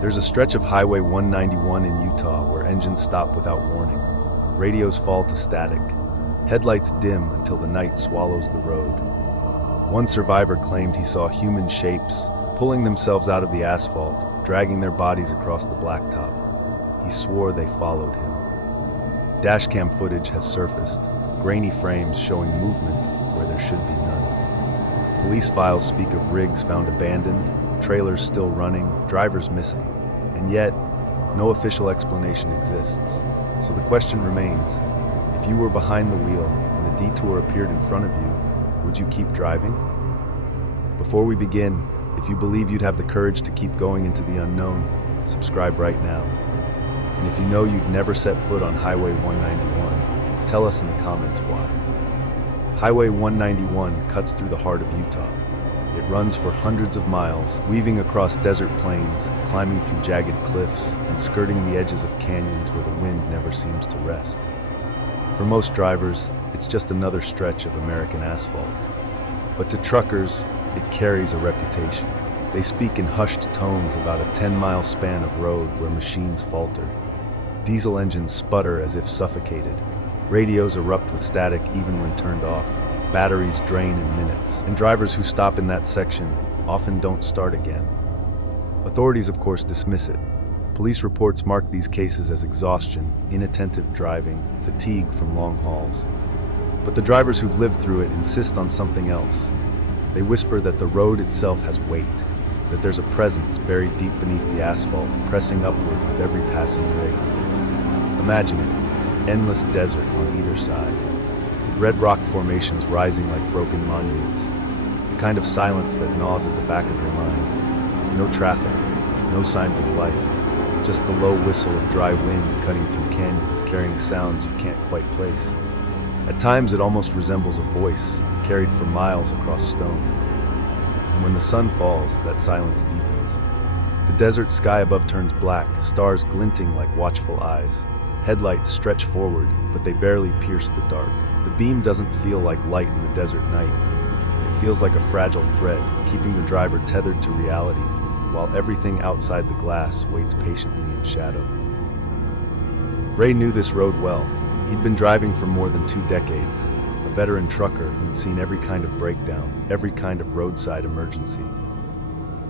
There's a stretch of Highway 191 in Utah where engines stop without warning. Radios fall to static. Headlights dim until the night swallows the road. One survivor claimed he saw human shapes pulling themselves out of the asphalt, dragging their bodies across the blacktop. He swore they followed him. Dashcam footage has surfaced, grainy frames showing movement where there should be none. Police files speak of rigs found abandoned, trailers still running, drivers missing, and yet no official explanation exists. So the question remains, if you were behind the wheel and the detour appeared in front of you, would you keep driving? Before we begin, if you believe you'd have the courage to keep going into the unknown, subscribe right now. And if you know you'd never set foot on Highway 191, tell us in the comments why. Highway 191 cuts through the heart of Utah. It runs for hundreds of miles, weaving across desert plains, climbing through jagged cliffs, and skirting the edges of canyons where the wind never seems to rest. For most drivers, it's just another stretch of American asphalt. But to truckers, it carries a reputation. They speak in hushed tones about a 10-mile span of road where machines falter. Diesel engines sputter as if suffocated. Radios erupt with static even when turned off. Batteries drain in minutes, and drivers who stop in that section often don't start again. Authorities, of course, dismiss it. Police reports mark these cases as exhaustion, inattentive driving, fatigue from long hauls. But the drivers who've lived through it insist on something else. They whisper that the road itself has weight, that there's a presence buried deep beneath the asphalt, pressing upward with every passing rig. Imagine it, endless desert on either side. Red rock formations rising like broken monuments. The kind of silence that gnaws at the back of your mind. No traffic, no signs of life. Just the low whistle of dry wind cutting through canyons, carrying sounds you can't quite place. At times it almost resembles a voice, carried for miles across stone. And when the sun falls, that silence deepens. The desert sky above turns black, stars glinting like watchful eyes. Headlights stretch forward, but they barely pierce the dark. The beam doesn't feel like light in the desert night. It feels like a fragile thread, keeping the driver tethered to reality, while everything outside the glass waits patiently in shadow. Ray knew this road well. He'd been driving for more than 2 decades, a veteran trucker who'd seen every kind of breakdown, every kind of roadside emergency.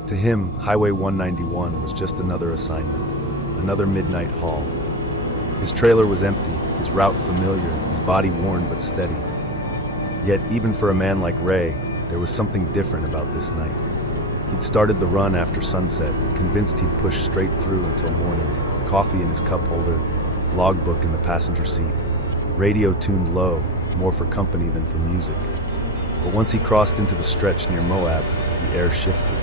To him, Highway 191 was just another assignment, another midnight haul. His trailer was empty, his route familiar, his body worn but steady. Yet, even for a man like Ray, there was something different about this night. He'd started the run after sunset, convinced he'd push straight through until morning, coffee in his cup holder, logbook in the passenger seat, radio tuned low, more for company than for music. But once he crossed into the stretch near Moab, the air shifted.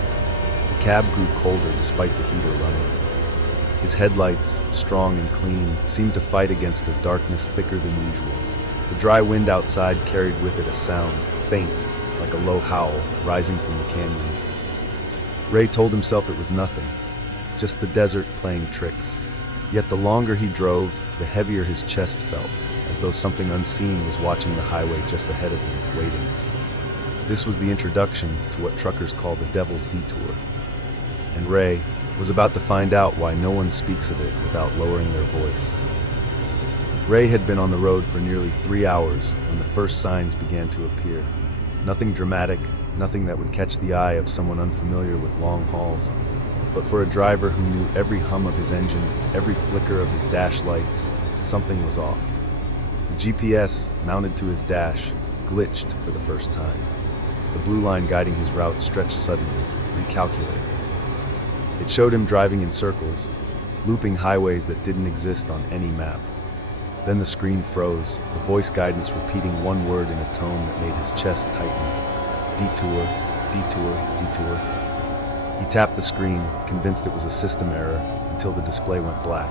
The cab grew colder despite the heater running. His headlights, strong and clean, seemed to fight against a darkness thicker than usual. The dry wind outside carried with it a sound, faint, like a low howl, rising from the canyons. Ray told himself it was nothing, just the desert playing tricks. Yet the longer he drove, the heavier his chest felt, as though something unseen was watching the highway just ahead of him, waiting. This was the introduction to what truckers call the Devil's Detour. And Ray was about to find out why no one speaks of it without lowering their voice. Ray had been on the road for nearly 3 hours when the first signs began to appear. Nothing dramatic, nothing that would catch the eye of someone unfamiliar with long hauls. But for a driver who knew every hum of his engine, every flicker of his dash lights, something was off. The GPS, mounted to his dash, glitched for the first time. The blue line guiding his route stretched suddenly, recalculating. It showed him driving in circles, looping highways that didn't exist on any map. Then the screen froze, the voice guidance repeating one word in a tone that made his chest tighten. Detour, detour, detour. He tapped the screen, convinced it was a system error, until the display went black.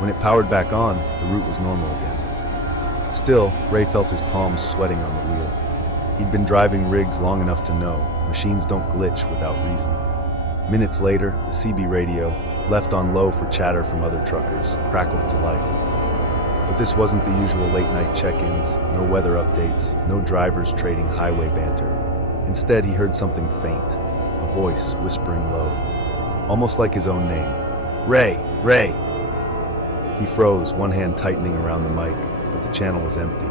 When it powered back on, the route was normal again. Still, Ray felt his palms sweating on the wheel. He'd been driving rigs long enough to know machines don't glitch without reason. Minutes later, the CB radio, left on low for chatter from other truckers, crackled to life. But this wasn't the usual late-night check-ins, no weather updates, no drivers trading highway banter. Instead, he heard something faint, a voice whispering low, almost like his own name. Ray! Ray! He froze, one hand tightening around the mic, but the channel was empty.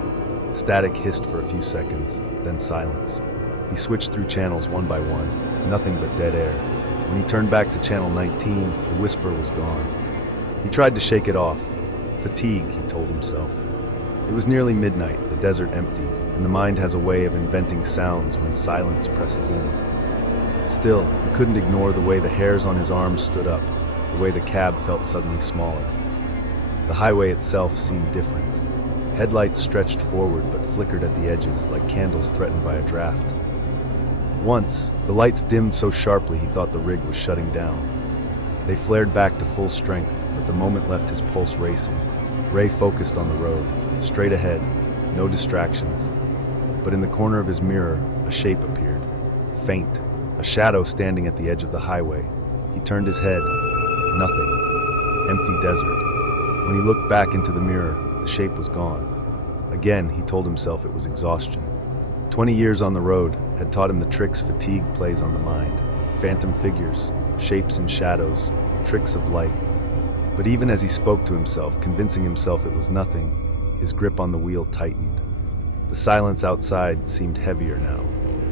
Static hissed for a few seconds, then silence. He switched through channels one by one, nothing but dead air. When he turned back to channel 19, the whisper was gone. He tried to shake it off. Fatigue, he told himself. It was nearly midnight, the desert empty, and the mind has a way of inventing sounds when silence presses in. Still, he couldn't ignore the way the hairs on his arms stood up, the way the cab felt suddenly smaller. The highway itself seemed different. Headlights stretched forward but flickered at the edges like candles threatened by a draft. Once, the lights dimmed so sharply he thought the rig was shutting down. They flared back to full strength, but the moment left his pulse racing. Ray focused on the road, straight ahead, no distractions. But in the corner of his mirror, a shape appeared. Faint, a shadow standing at the edge of the highway. He turned his head. Nothing. Empty desert. When he looked back into the mirror, the shape was gone. Again, he told himself it was exhaustion. 20 years on the road had taught him the tricks fatigue plays on the mind. Phantom figures, shapes and shadows, tricks of light. But even as he spoke to himself, convincing himself it was nothing, his grip on the wheel tightened. The silence outside seemed heavier now,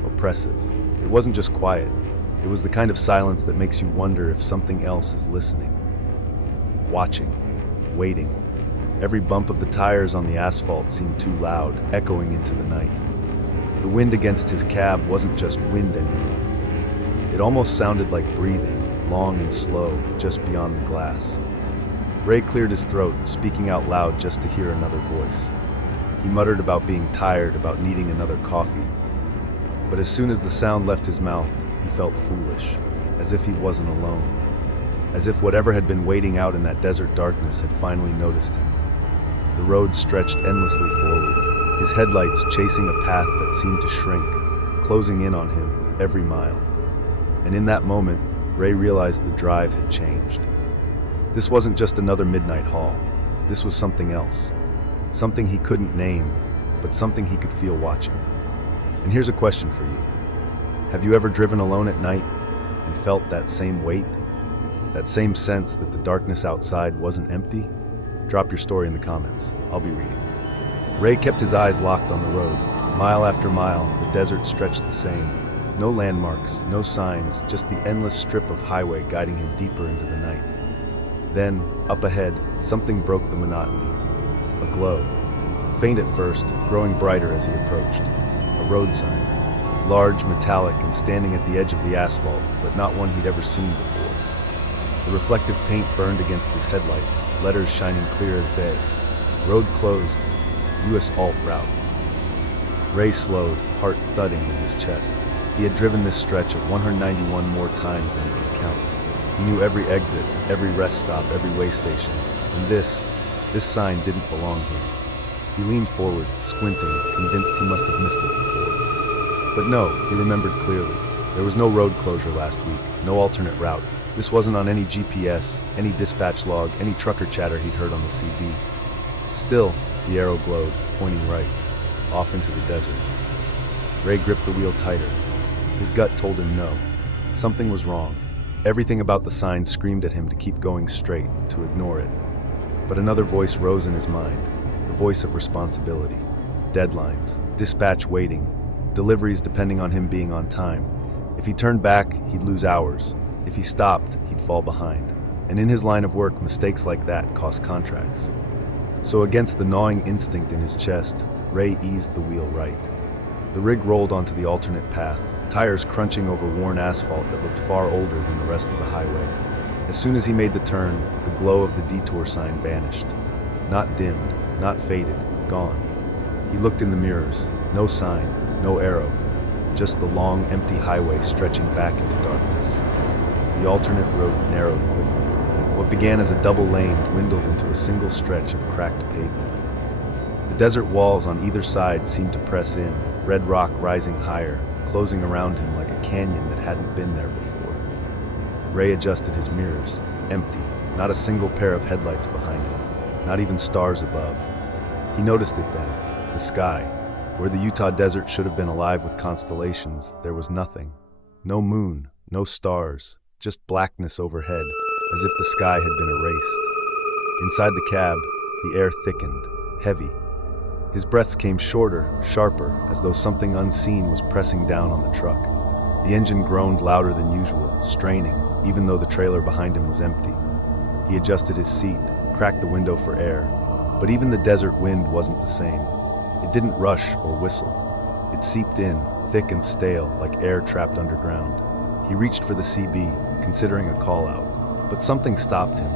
oppressive. It wasn't just quiet. It was the kind of silence that makes you wonder if something else is listening. Watching, waiting. Every bump of the tires on the asphalt seemed too loud, echoing into the night. The wind against his cab wasn't just wind anymore. It almost sounded like breathing, long and slow, just beyond the glass. Ray cleared his throat, speaking out loud just to hear another voice. He muttered about being tired, about needing another coffee. But as soon as the sound left his mouth, he felt foolish, as if he wasn't alone. As if whatever had been waiting out in that desert darkness had finally noticed him. The road stretched endlessly forward, his headlights chasing a path that seemed to shrink, closing in on him with every mile. And in that moment, Ray realized the drive had changed. This wasn't just another midnight haul. This was something else. Something he couldn't name, but something he could feel watching. And here's a question for you. Have you ever driven alone at night and felt that same weight? That same sense that the darkness outside wasn't empty? Drop your story in the comments. I'll be reading. Ray kept his eyes locked on the road. Mile after mile, the desert stretched the same. No landmarks, no signs, just the endless strip of highway guiding him deeper into the night. Then, up ahead, something broke the monotony. A glow. Faint at first, growing brighter as he approached. A road sign. Large, metallic, and standing at the edge of the asphalt, but not one he'd ever seen before. The reflective paint burned against his headlights, letters shining clear as day. Road closed. U.S. Alt route. Ray slowed, heart thudding in his chest. He had driven this stretch of 191 more times than he could count. He knew every exit, every rest stop, every way station. And this sign didn't belong here. He leaned forward, squinting, convinced he must have missed it before. But no, he remembered clearly. There was no road closure last week, no alternate route. This wasn't on any GPS, any dispatch log, any trucker chatter he'd heard on the CB. Still, the arrow glowed, pointing right, off into the desert. Ray gripped the wheel tighter. His gut told him no. Something was wrong. Everything about the sign screamed at him to keep going straight, to ignore it. But another voice rose in his mind, the voice of responsibility. Deadlines, dispatch waiting, deliveries depending on him being on time. If he turned back, he'd lose hours. If he stopped, he'd fall behind. And in his line of work, mistakes like that cost contracts. So against the gnawing instinct in his chest, Ray eased the wheel right. The rig rolled onto the alternate path, tires crunching over worn asphalt that looked far older than the rest of the highway. As soon as he made the turn, the glow of the detour sign vanished. Not dimmed, not faded, gone. He looked in the mirrors. No sign, no arrow. Just the long, empty highway stretching back into darkness. The alternate road narrowed quickly. What began as a double lane dwindled into a single stretch of cracked pavement. The desert walls on either side seemed to press in, red rock rising higher, closing around him like a canyon that hadn't been there before. Ray adjusted his mirrors. Empty. Not a single pair of headlights behind him. Not even stars above. He noticed it then. The sky. Where the Utah desert should have been alive with constellations, there was nothing. No moon, no stars, just blackness overhead, as if the sky had been erased. Inside the cab, the air thickened, heavy. His breaths came shorter, sharper, as though something unseen was pressing down on the truck. The engine groaned louder than usual, straining, even though the trailer behind him was empty. He adjusted his seat, cracked the window for air, but even the desert wind wasn't the same. It didn't rush or whistle. It seeped in, thick and stale, like air trapped underground. He reached for the CB, considering a call-out, but something stopped him.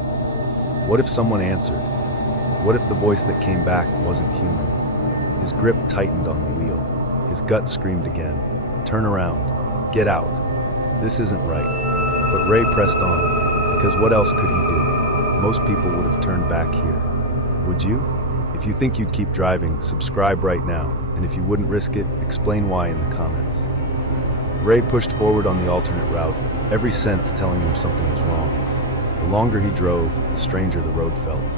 What if someone answered? What if the voice that came back wasn't human? His grip tightened on the wheel. His gut screamed again. Turn around. Get out. This isn't right. But Ray pressed on, because what else could he do? Most people would have turned back here. Would you? If you think you'd keep driving, subscribe right now, and if you wouldn't risk it, explain why in the comments. Ray pushed forward on the alternate route, every sense telling him something was wrong. The longer he drove, the stranger the road felt.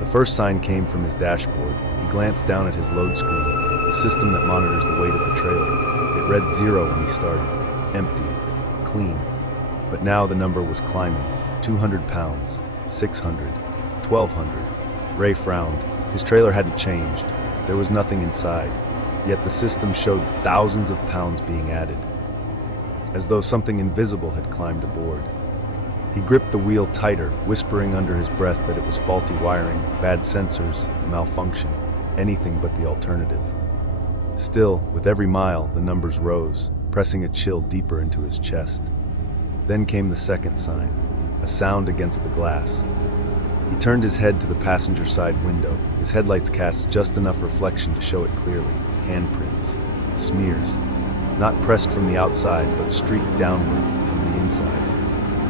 The first sign came from his dashboard. He glanced down at his load screen, the system that monitors the weight of the trailer. It read 0 when he started. Empty. Clean. But now the number was climbing. 200 pounds. 600. 1,200. Ray frowned. His trailer hadn't changed. There was nothing inside. Yet the system showed thousands of pounds being added. As though something invisible had climbed aboard. He gripped the wheel tighter, whispering under his breath that it was faulty wiring, bad sensors, malfunction, anything but the alternative. Still, with every mile, the numbers rose, pressing a chill deeper into his chest. Then came the second sign, a sound against the glass. He turned his head to the passenger side window. His headlights cast just enough reflection to show it clearly. Handprints, smears, not pressed from the outside, but streaked downward from the inside.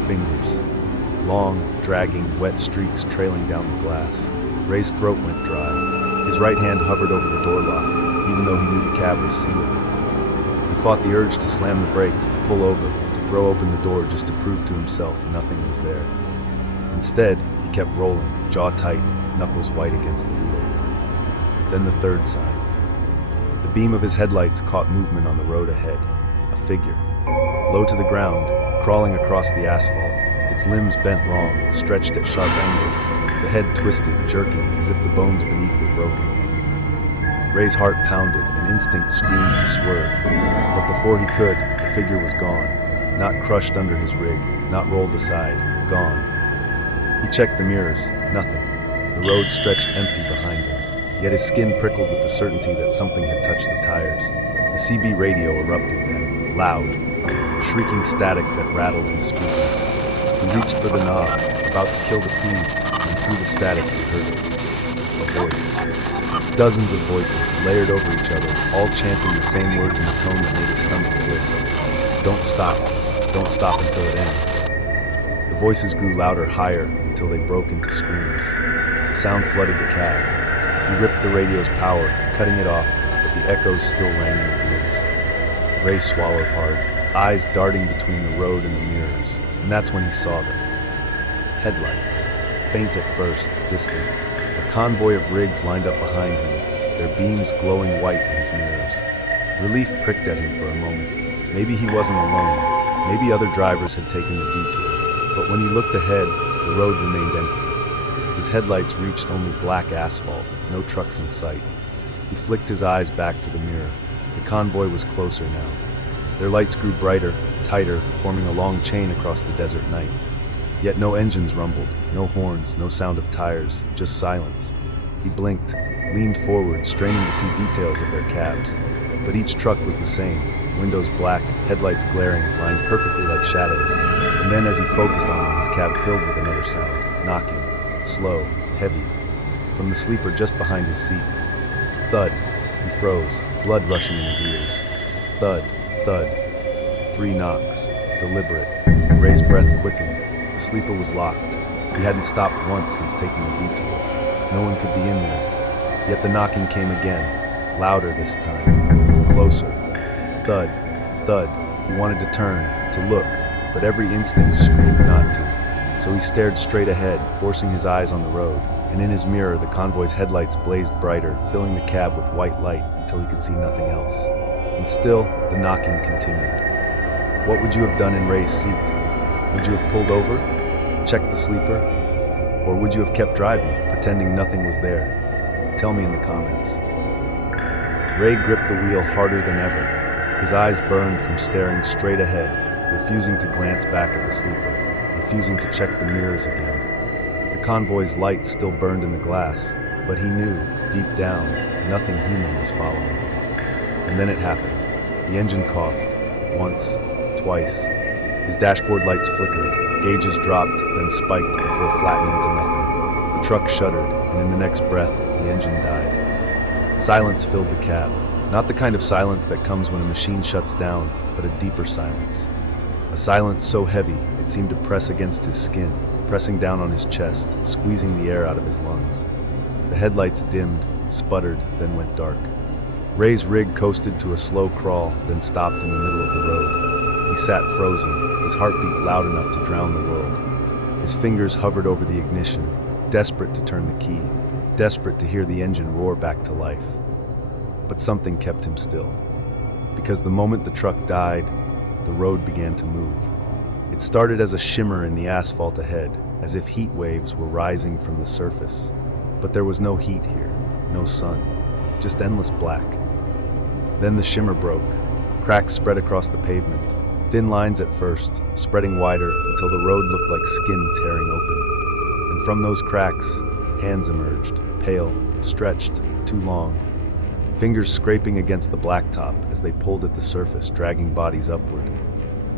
Fingers, long, dragging, wet streaks trailing down the glass. Ray's throat went dry. His right hand hovered over the door lock, even though he knew the cab was sealed. He fought the urge to slam the brakes, to pull over, to throw open the door just to prove to himself nothing was there. Instead, he kept rolling, jaw tight, knuckles white against the wheel. Then the third sign. The beam of his headlights caught movement on the road ahead. A figure. Low to the ground, crawling across the asphalt. Its limbs bent wrong, stretched at sharp angles. The head twisted, jerking, as if the bones beneath were broken. Ray's heart pounded, and instinct screamed to swerve. But before he could, the figure was gone. Not crushed under his rig, not rolled aside, gone. He checked the mirrors, nothing. The road stretched empty behind him, yet his skin prickled with the certainty that something had touched the tires. The CB radio erupted then, loud, shrieking static that rattled his speakers. He reached for the knob, about to kill the feed, and through the static he heard it. A voice. Dozens of voices, layered over each other, all chanting the same words in a tone that made his stomach twist. Don't stop. Don't stop until it ends. The voices grew louder, higher, until they broke into screams. The sound flooded the cab. He ripped the radio's power, cutting it off, but the echoes still rang in his ears. Ray swallowed hard, eyes darting between the road and the mirrors, and that's when he saw them. Headlights, faint at first, distant. A convoy of rigs lined up behind him, their beams glowing white in his mirrors. Relief pricked at him for a moment. Maybe he wasn't alone. Maybe other drivers had taken the detour. But when he looked ahead, the road remained empty. His headlights reached only black asphalt, no trucks in sight. He flicked his eyes back to the mirror. The convoy was closer now. Their lights grew brighter, tighter, forming a long chain across the desert night. Yet no engines rumbled, no horns, no sound of tires, just silence. He blinked, leaned forward, straining to see details of their cabs. But each truck was the same, windows black, headlights glaring, lined perfectly like shadows. And then as he focused on them, his cab filled with another sound, knocking, slow, heavy, from the sleeper just behind his seat. Thud. He froze, blood rushing in his ears. Thud, thud. 3 knocks, deliberate. Ray's breath quickened. The sleeper was locked. He hadn't stopped once since taking the detour. No one could be in there. Yet the knocking came again, louder this time, closer. Thud, thud. He wanted to turn, to look, but every instinct screamed not to. So he stared straight ahead, forcing his eyes on the road, and in his mirror the convoy's headlights blazed brighter, filling the cab with white light until he could see nothing else. And still, the knocking continued. What would you have done in Ray's seat? Would you have pulled over? checked the sleeper? Or would you have kept driving, pretending nothing was there? Tell me in the comments. Ray gripped the wheel harder than ever. His eyes burned from staring straight ahead, refusing to glance back at the sleeper, refusing to check the mirrors again. The convoy's lights still burned in the glass, but he knew, deep down, nothing human was following. And then it happened. The engine coughed. Once, twice. His dashboard lights flickered, gauges dropped, then spiked before flattening to nothing. The truck shuddered, and in the next breath, the engine died. Silence filled the cab. Not the kind of silence that comes when a machine shuts down, but a deeper silence. A silence so heavy, it seemed to press against his skin, pressing down on his chest, squeezing the air out of his lungs. The headlights dimmed, sputtered, then went dark. Ray's rig coasted to a slow crawl, then stopped in the middle of the road. He sat frozen, his heartbeat loud enough to drown the world. His fingers hovered over the ignition, desperate to turn the key, desperate to hear the engine roar back to life. But something kept him still. Because the moment the truck died, the road began to move. It started as a shimmer in the asphalt ahead, as if heat waves were rising from the surface. But there was no heat here, no sun, just endless black. Then the shimmer broke. Cracks spread across the pavement, thin lines at first, spreading wider until the road looked like skin tearing open. And from those cracks, hands emerged, pale, stretched, too long. Fingers scraping against the blacktop as they pulled at the surface, dragging bodies upward.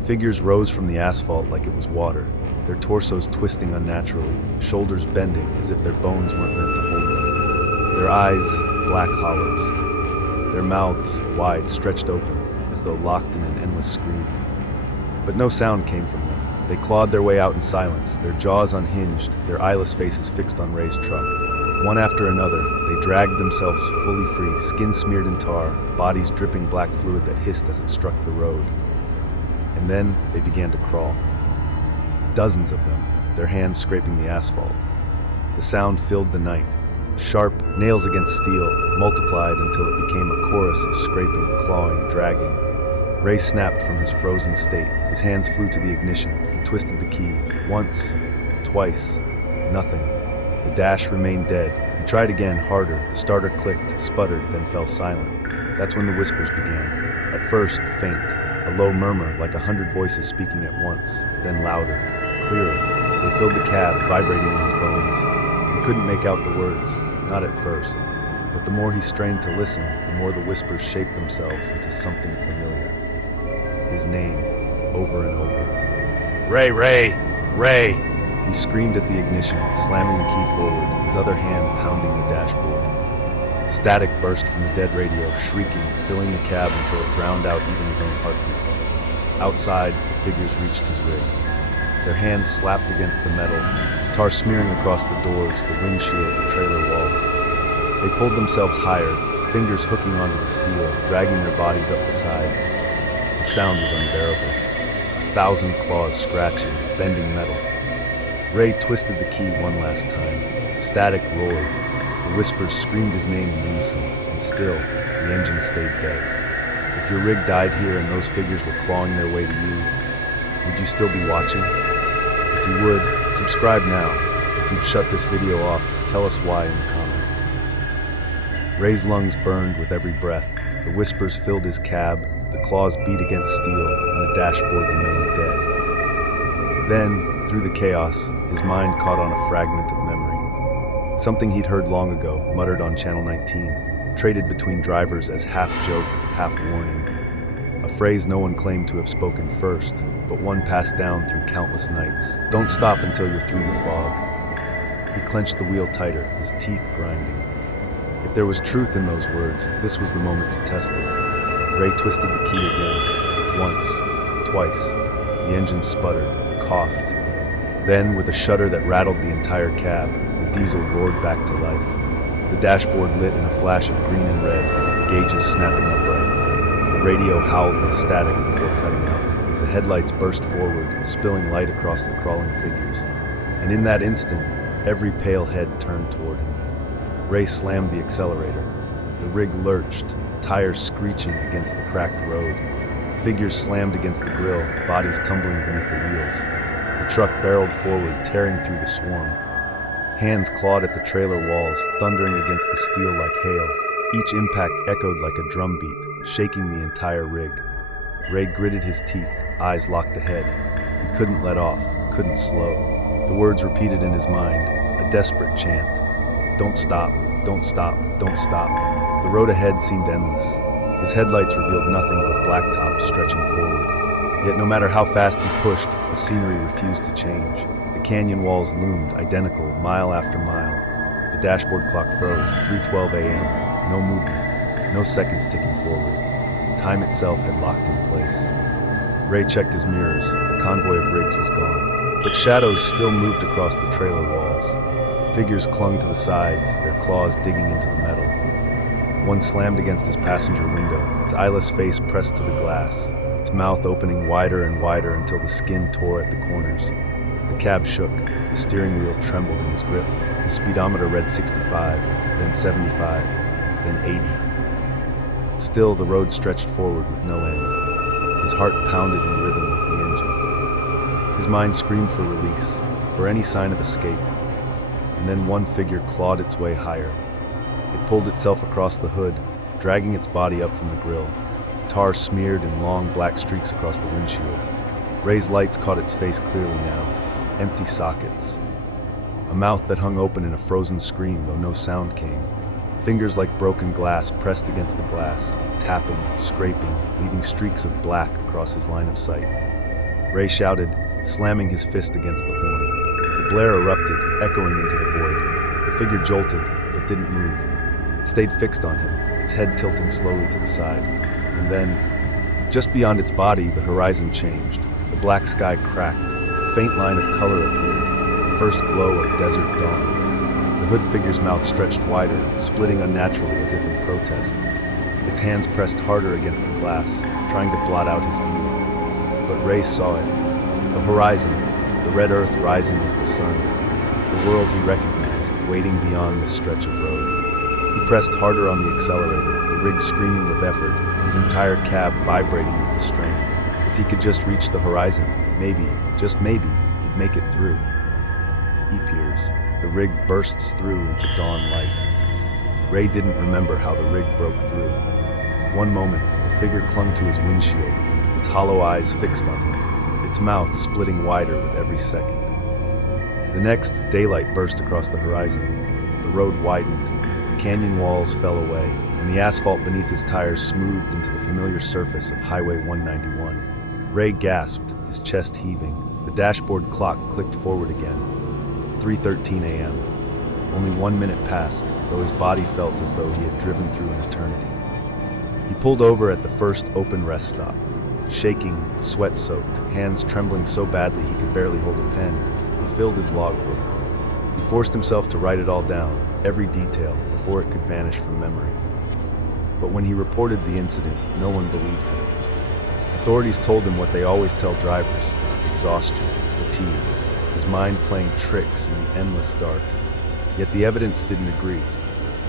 Figures rose from the asphalt like it was water, their torsos twisting unnaturally, shoulders bending as if their bones weren't meant to hold them. Their eyes, black hollows. Their mouths, wide, stretched open, as though locked in an endless scream. But no sound came from them. They clawed their way out in silence, their jaws unhinged, their eyeless faces fixed on Ray's truck. One after another, they dragged themselves fully free, skin smeared in tar, bodies dripping black fluid that hissed as it struck the road. And then they began to crawl. Dozens of them, their hands scraping the asphalt. The sound filled the night. Sharp, nails against steel, multiplied until it became a chorus of scraping, clawing, dragging. Ray snapped from his frozen state. His hands flew to the ignition. He twisted the key. Once, twice, nothing. The dash remained dead. He tried again, harder. The starter clicked, sputtered, then fell silent. That's when the whispers began. At first, faint, a low murmur like 100 voices speaking at once, then louder, clearer. They filled the cab, vibrating in his bones. He couldn't make out the words, not at first. But the more he strained to listen, the more the whispers shaped themselves into something familiar. His name, over and over. Ray, Ray, Ray! He screamed at the ignition, slamming the key forward, his other hand pounding the dashboard. Static burst from the dead radio, shrieking, filling the cab until it drowned out even his own heartbeat. Outside, the figures reached his rig. Their hands slapped against the metal, tar smearing across the doors, the windshield, the trailer walls. They pulled themselves higher, fingers hooking onto the steel, dragging their bodies up the sides. The sound was unbearable. 1,000 claws scratching, bending metal. Ray twisted the key one last time. Static roared. The whispers screamed his name in unison, and still, the engine stayed dead. If your rig died here and those figures were clawing their way to you, would you still be watching? If you would, subscribe now. If you'd shut this video off, tell us why in the comments. Ray's lungs burned with every breath. The whispers filled his cab, the claws beat against steel, and the dashboard remained dead. Then, through the chaos, his mind caught on a fragment of memory. Something he'd heard long ago, muttered on Channel 19, traded between drivers as half joke, half warning. A phrase no one claimed to have spoken first, but one passed down through countless nights. Don't stop until you're through the fog. He clenched the wheel tighter, his teeth grinding. If there was truth in those words, this was the moment to test it. Ray twisted the key again. Once, twice. The engine sputtered, coughed. Then, with a shudder that rattled the entire cab, the diesel roared back to life. The dashboard lit in a flash of green and red, the gauges snapping upright. The radio howled with static before cutting out. The headlights burst forward, spilling light across the crawling figures. And in that instant, every pale head turned toward him. Ray slammed the accelerator. The rig lurched, tires screeching against the cracked road. Figures slammed against the grill, bodies tumbling beneath the wheels. The truck barreled forward, tearing through the swarm. Hands clawed at the trailer walls, thundering against the steel like hail. Each impact echoed like a drum beat, shaking the entire rig. Ray gritted his teeth, eyes locked ahead. He couldn't let off, couldn't slow. The words repeated in his mind, a desperate chant. Don't stop, don't stop, don't stop. The road ahead seemed endless. His headlights revealed nothing but blacktop stretching forward. Yet no matter how fast he pushed, the scenery refused to change. The canyon walls loomed, identical, mile after mile. The dashboard clock froze, 3:12 a.m. No movement, no seconds ticking forward. Time itself had locked in place. Ray checked his mirrors. The convoy of rigs was gone. But shadows still moved across the trailer walls. Figures clung to the sides, their claws digging into the metal. One slammed against his passenger window, its eyeless face pressed to the glass, its mouth opening wider and wider until the skin tore at the corners. The cab shook, the steering wheel trembled in his grip. The speedometer read 65, then 75, then 80. Still, the road stretched forward with no end. His heart pounded in rhythm with the engine. His mind screamed for release, for any sign of escape. And then one figure clawed its way higher. It pulled itself across the hood, dragging its body up from the grill. Tar smeared in long black streaks across the windshield. Ray's lights caught its face clearly now, empty sockets. A mouth that hung open in a frozen scream, though no sound came. Fingers like broken glass pressed against the glass, tapping, scraping, leaving streaks of black across his line of sight. Ray shouted, slamming his fist against the horn. The blare erupted, echoing into the void. The figure jolted, but didn't move. It stayed fixed on him, its head tilting slowly to the side. And then, just beyond its body, the horizon changed. The black sky cracked. A faint line of color appeared. The first glow of desert dawn. The hood figure's mouth stretched wider, splitting unnaturally as if in protest. Its hands pressed harder against the glass, trying to blot out his view. But Ray saw it. The horizon, the red earth rising with the sun. The world he recognized, waiting beyond the stretch of road. He pressed harder on the accelerator, the rig screaming with effort, his entire cab vibrating with the strain. If he could just reach the horizon, maybe, just maybe, he'd make it through. He peers. The rig bursts through into dawn light. Ray didn't remember how the rig broke through. One moment, the figure clung to his windshield, its hollow eyes fixed on him, its mouth splitting wider with every second. The next, daylight burst across the horizon. The road widened. The canyon walls fell away, and the asphalt beneath his tires smoothed into the familiar surface of Highway 191. Ray gasped, his chest heaving. The dashboard clock clicked forward again. 3:13 a.m. Only 1 minute passed, though his body felt as though he had driven through an eternity. He pulled over at the first open rest stop. Shaking, sweat-soaked, hands trembling so badly he could barely hold a pen, he filled his logbook. He forced himself to write it all down, every detail, before it could vanish from memory. But when he reported the incident, no one believed him. Authorities told him what they always tell drivers: exhaustion, fatigue, his mind playing tricks in the endless dark. Yet the evidence didn't agree.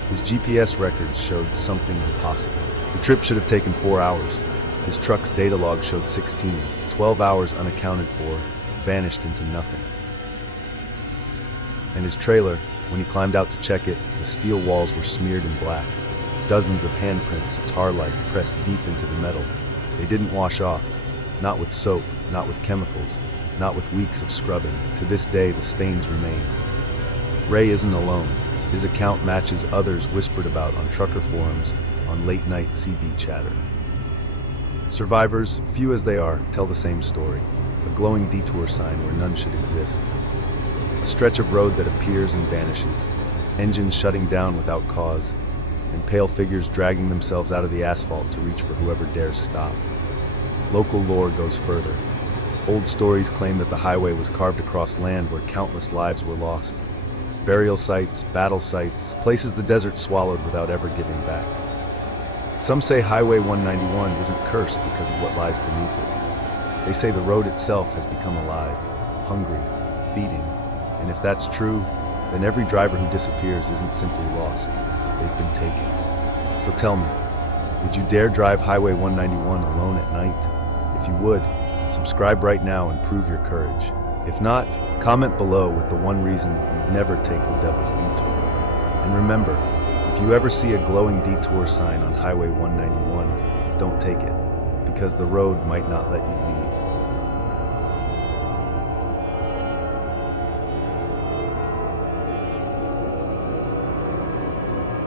His GPS records showed something impossible. The trip should have taken 4 hours. His truck's data log showed 16, 12 hours unaccounted for, vanished into nothing. And his trailer, when he climbed out to check it, the steel walls were smeared in black. Dozens of handprints, tar-like, pressed deep into the metal. They didn't wash off. Not with soap, not with chemicals, not with weeks of scrubbing. To this day, the stains remain. Ray isn't alone. His account matches others whispered about on trucker forums, on late-night CB chatter. Survivors, few as they are, tell the same story. A glowing detour sign where none should exist. A stretch of road that appears and vanishes. Engines shutting down without cause, and pale figures dragging themselves out of the asphalt to reach for whoever dares stop. Local lore goes further. Old stories claim that the highway was carved across land where countless lives were lost. Burial sites, battle sites, places the desert swallowed without ever giving back. Some say Highway 191 isn't cursed because of what lies beneath it. They say the road itself has become alive, hungry, feeding. And if that's true, then every driver who disappears isn't simply lost. They've been taken. So tell me, would you dare drive Highway 191 alone at night? If you would, subscribe right now and prove your courage. If not, comment below with the one reason you'd never take the Devil's Detour. And remember, if you ever see a glowing detour sign on Highway 191, don't take it, because the road might not let you leave.